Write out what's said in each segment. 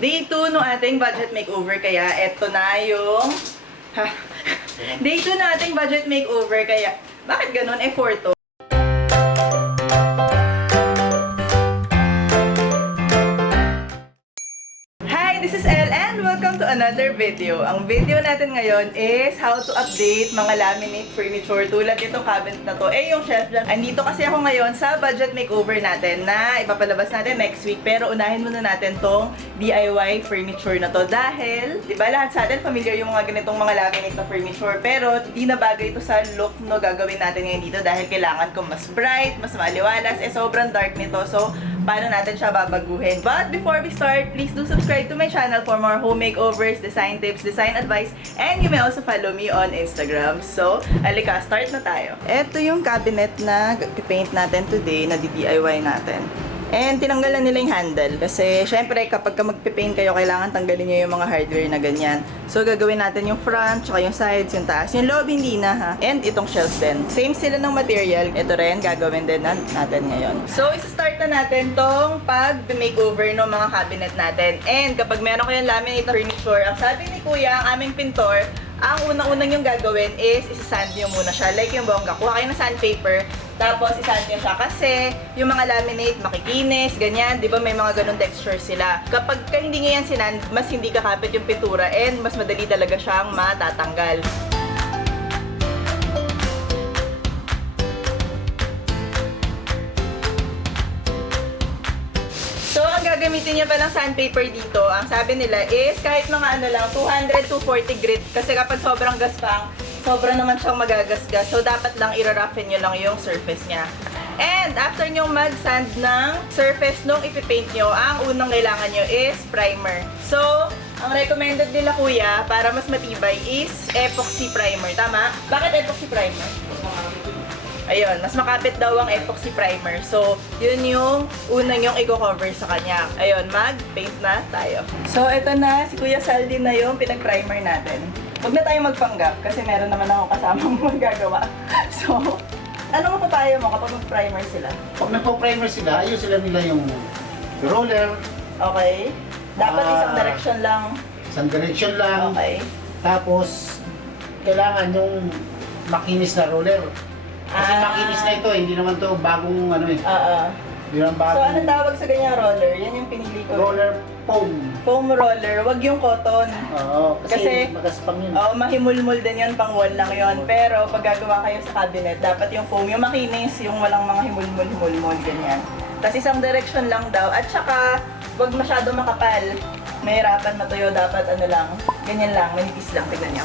Day 2 ng ating budget makeover, kaya eto na yung... Day 2 na ating budget makeover, kaya... Bakit ganun? Eh, 4 to. Hi, this is Elle and welcome to another video. Ang video natin ngayon is how to update mga laminate furniture tulad itong cabinet na to. Eh, yung shelf lang. Andito kasi ako ngayon sa budget makeover natin na ipapalabas natin next week. Pero unahin muna natin tong DIY furniture na to dahil, di ba lahat sa atin familiar yung mga ganitong mga laminate na furniture. Pero hindi na bagay ito sa look no gagawin natin ngayon dito dahil kailangan ko mas bright, mas maliwalas. Eh, sobrang dark nito. So, paano natin siya babaguhin? But before we start, please do subscribe to my channel for more home makeovers, design tips, design advice, and you may also follow me on Instagram. So, alika, start na tayo. Ito yung cabinet na paint natin today, na DIY natin. And tinanggalan nila yung handle kasi syempre kapag ka magpipaint kayo, kailangan tanggalin nyo yung mga hardware na ganyan. So gagawin natin yung front, tsaka yung sides, yung taas. Yung loob hindi na ha. And itong shelves din. Same sila ng material. Ito rin, gagawin din natin ngayon. So isa-start na natin tong pag-makeover ng mga cabinet natin. And kapag meron kayong laminate na furniture, ang sabi ni Kuya, ang aming pintor, ang unang-unang yung gagawin is isa-sand nyo muna siya. Like yung bongga. Kuha kayo ng sandpaper, tapos isand nyo siya kasi yung mga laminate makikinis, ganyan, di ba may mga ganun texture sila. Kapag hindi nyo yan sinand, mas hindi kakapit yung pintura and mas madali talaga siyang matatanggal. So, ang gagamitin niya pa ng sandpaper dito, ang sabi nila is kahit mga ano lang, 200-240 grit kasi kapag sobrang gaspang, sobra naman siyang magagasgas. So, dapat lang i-roughen nyo lang yung surface niya. And, after nyo mag-sand ng surface nung ipipaint nyo, ang unang kailangan nyo is primer. So, ang recommended nila kuya, para mas matibay, is epoxy primer. Tama? Bakit epoxy primer? Ayun, mas makapit daw ang epoxy primer. So, yun yung unang yung i-cover sa kanya. Ayun, mag-paint na tayo. So, ito na, si Kuya Saldi na yung pinag-primer natin. Huwag na tayo magpanggap kasi meron naman akong kasamang magagawa. So, ano mapapayo mo kapag mag-primer sila? Pag nagpo-primer sila, ayun sila nila yung roller. Okay. Dapat isang direction lang. Isang direction lang. Okay. Tapos, kailangan yung makinis na roller. Kasi makinis na ito, hindi naman to bagong ano eh. Hindi naman So, bagong anong tawag sa ganyang roller? Yan yung pinili ko. roller foam. Foam roller. Wag yung cotton. Oo, Kasi, kasi magaspang yun. Oo, mahimulmul din yun, pang wall lang yun. Pero pag gagawa kayo sa cabinet, dapat yung foam, yung makinis, yung walang mga himulmul-himulmul, ganyan. Tapos isang direction lang daw. At saka, wag masyado makapal. Mahirapan matuyo, dapat ano lang, ganyan lang, manipis lang, tignan nyo.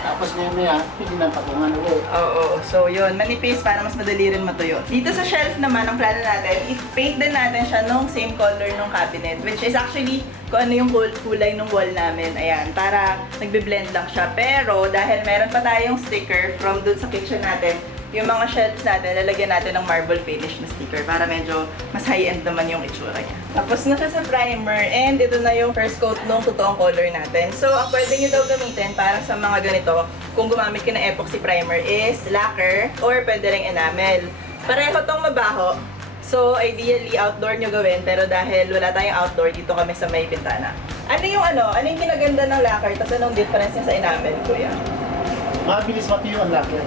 Tapos maya, pili ng patungan ulit. Oo, so yun, manipis para mas madali rin matuyo. Dito sa shelf naman, ang plano natin, i-paint din natin siya nung same color nung cabinet, which is actually kung ano yung kulay nung wall namin. Ayan, para nagbe-blend lang siya. Pero dahil meron pa tayong sticker from dun sa kitchen natin, yung mga shelves natin, lalagyan natin ng marble finish na sticker para medyo mas high-end naman yung itsura niya. Tapos na siya sa primer and ito na yung first coat nung totoong color natin. So, ang pwede nyo daw gamitin para sa mga ganito, kung gumamit ka ng epoxy primer is lacquer or pwede rin enamel. Pareho tong mabaho. So, ideally, outdoor nyo gawin, pero dahil wala tayong outdoor, dito kami sa may bintana. Ano yung kinaganda ng lacquer, tapos anong difference niya sa enamel, kuya? Mabilis matuyo ang lacquer.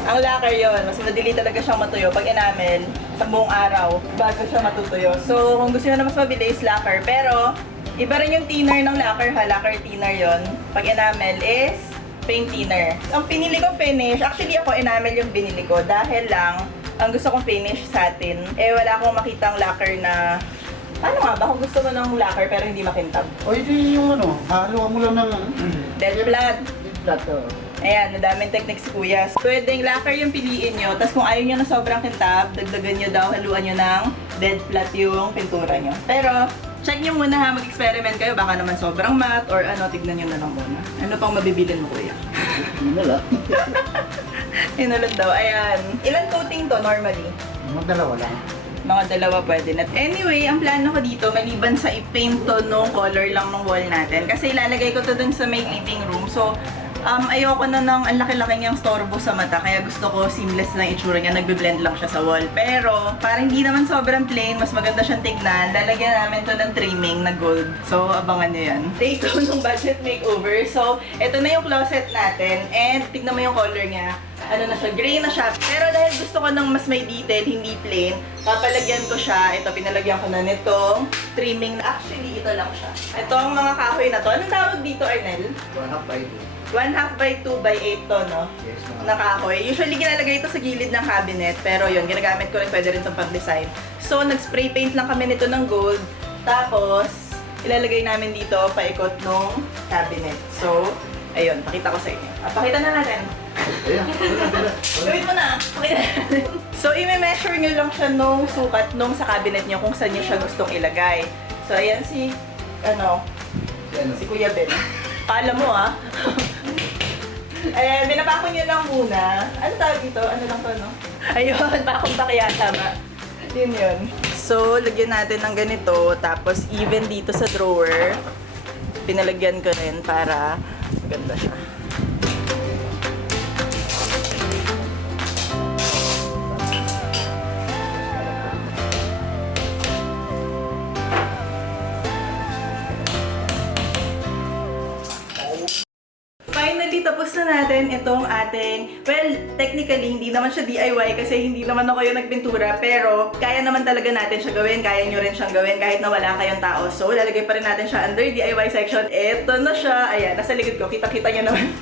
Ang lacquer yon, mas madali talaga siyang matuyo. Pag enamel, sa buong araw, bago siya matutuyo. So, kung gusto nyo na mas mabilis, lacquer. Pero, iba rin yung thinner ng lacquer ha. Lacquer thinner yon. Pag enamel is paint thinner. Ang pinili ko finish, actually ako enamel yung binili ko. Dahil lang, ang gusto kong finish satin, eh wala akong makitang lacquer na... Ano nga ba? Kung gusto mo ng lacquer pero hindi makintab. O hindi yung ano, haluan mo lang ng... Dead blood. Dead blood, Ayan, madaming technique si Kuya. Pwedeng lacquer yung piliin nyo. Tapos kung ayaw nyo na sobrang kintab, dagdagan nyo daw, haluan nyo ng dead flat yung pintura nyo. Pero, check nyo muna ha, mag-experiment kayo. Baka naman sobrang matte or ano, tignan nyo na lang muna. Ano pang mabibilin mo, Kuya? Hinala. Hinulad daw. Ayan. Ilan coating to normally? Magdalawa lang. Mga dalawa pwede na. Anyway, ang plano ko dito, maliban sa i-paint to nung color lang ng wall natin. Kasi ilalagay ko to dun sa may living room. So, Ayoko na ng ang laki-laki niyang storbo sa mata, kaya gusto ko seamless lang itsura niya, nagbe-blend lang siya sa wall. Pero, para hindi naman sobrang plain, mas maganda siyang tignan, lalagyan namin to ng trimming na gold. So, abangan niyo yan. Day 2 ng budget makeover. So, ito na yung closet natin, and tignan mo yung color niya. Ano na siya, gray na siya. Pero dahil gusto ko ng mas may detail, hindi plain, papalagyan ko siya. Ito, pinalagyan ko na nitong trimming. Actually, ito lang siya. Ito ang mga kahoy na to. Anong tawag dito, Arnel? 1/2 by 2 by 8 to, no? Yes, Na kahoy. Usually, ginalagay ito sa gilid ng cabinet. Pero yun, ginagamit ko rin, pwede rin itong pang-design. So, nag-spray paint lang kami nito ng gold. Tapos, ilalagay namin dito paikot ng cabinet. So, ayun, pakita ko sa inyo. Pakita na natin. Gawin mo na. Pakita natin. So, i-measure nyo lang siya nung sukat nung sa cabinet nyo kung saan nyo siya gustong ilagay. So, ayan si Kuya Ben. Kala mo binapako nyo lang muna. Ano tawag dito? Ano lang to, no? Ayun, bakong bakya, tama. Yun. So, lagyan natin ng ganito. Tapos, even dito sa drawer, pinalagyan ko rin para maganda siya. Finally, tapos na natin itong ating, well, technically, hindi naman siya DIY kasi hindi naman ako yung nagpintura, pero kaya naman talaga natin siya gawin, kaya nyo rin siyang gawin kahit na wala kayong tao. So, lalagay pa rin natin siya under DIY section. Ito na siya. Ayan, nasa likod ko. Kita-kita nyo naman.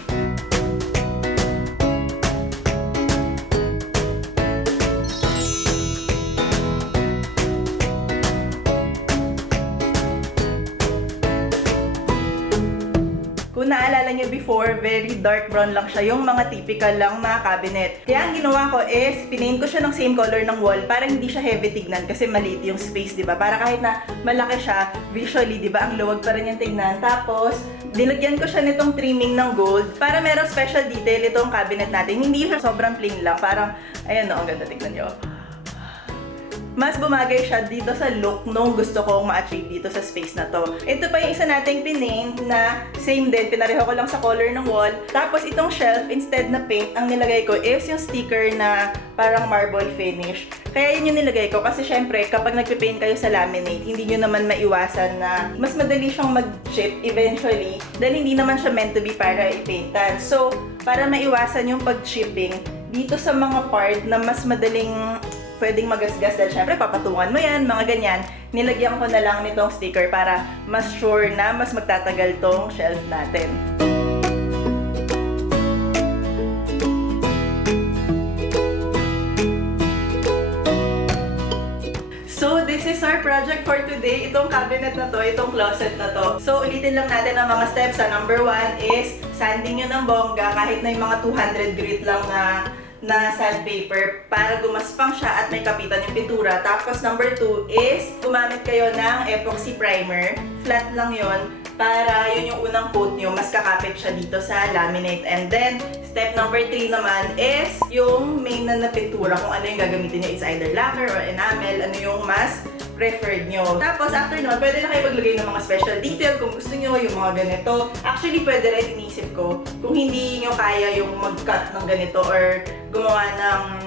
Kung naalala niyo before, very dark brown lang siya, yung mga typical lang na cabinet. Kaya ang ginawa ko is, pinaint ko siya ng same color ng wall para hindi siya heavy tignan kasi maliit yung space, di ba? Para kahit na malaki siya, visually, di ba, ang luwag pa rin yung tignan. Tapos, dinagyan ko siya nitong trimming ng gold para merong special detail itong cabinet natin. Hindi siya sobrang plain lang, parang, ayan no, ang ganda, tignan niyo. Mas bumagay siya dito sa look nung gusto kong ma-achieve dito sa space na to. Ito pa yung isa nating pinaint na same din, pinareho ko lang sa color ng wall. Tapos itong shelf, instead na paint, ang nilagay ko is yung sticker na parang marble finish. Kaya yun yung nilagay ko kasi syempre kapag nagpipaint kayo sa laminate, hindi nyo naman maiwasan na mas madali siyang mag-chip eventually dahil hindi naman siya meant to be para i-paintan. So, para maiwasan yung pag-chipping, dito sa mga part na mas madaling pwedeng magasgas dahil syempre papatungan mo yan, mga ganyan, nilagyan ko na lang nitong sticker para mas sure na mas magtatagal tong shelf natin. So, this is our project for today. Itong cabinet na to, itong closet na to. So, ulitin lang natin ang mga steps. Number 1 is sanding nyo ng bongga kahit na yung mga 200 grit lang na sandpaper para gumaspang siya at may kapitan yung pintura. Tapos number 2 is gumamit kayo ng epoxy primer. Flat lang yon para yun yung unang coat nyo, mas kakapit siya dito sa laminate. And then, step number 3 naman is yung main na pintura, kung ano yung gagamitin nyo, is either lacquer or enamel, ano yung mas preferred nyo. Tapos, after nun, pwede na kayo maglagay ng mga special detail kung gusto nyo, yung mga ganito. Actually, pwede rin inisip ko, kung hindi nyo kaya yung mag-cut ng ganito or gumawa ng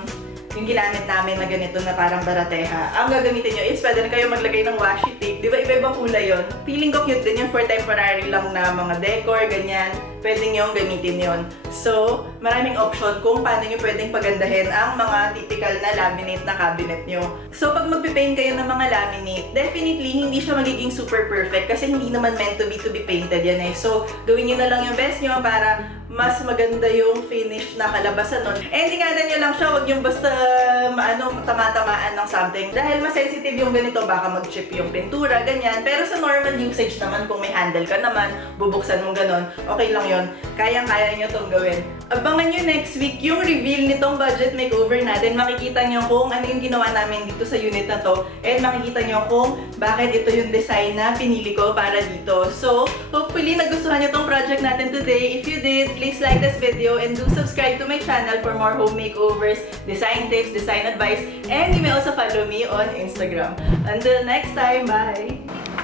yung ginamit namin na ganito na parang barateha. Ang gagamitin nyo is pwede na kayo maglagay ng washi tape. Di ba iba-ibang kulay yun? Feeling ko cute din yung for temporary lang na mga decor, ganyan. Pwede nyo gamitin yon. So, maraming option kung paano nyo pwedeng pagandahin ang mga typical na laminate na cabinet nyo. So, pag magpipaint kayo ng mga laminate, definitely hindi siya magiging super perfect kasi hindi naman meant to be painted yan eh. So, gawin nyo na lang yung best nyo para mas maganda yung finish na kalabasan nun. And ingatan nyo lang siya, huwag yung basta tama-tamaan ng something. Dahil mas sensitive yung ganito, baka mag-chip yung pintura, ganyan. Pero sa normal usage naman, kung may handle ka naman, bubuksan mong ganon, okay lang yun. Kayang-kaya nyo itong gawin. Abangan nyo next week yung reveal nitong budget makeover natin. Makikita nyo kung ano yung ginawa namin dito sa unit na to. And makikita nyo kung bakit ito yung design na pinili ko para dito. So, hopefully nagustuhan nyo tong project natin today. If you did, please like this video and do subscribe to my channel for more home makeovers, design tips, design advice, and you may also follow me on Instagram. Until next time, bye!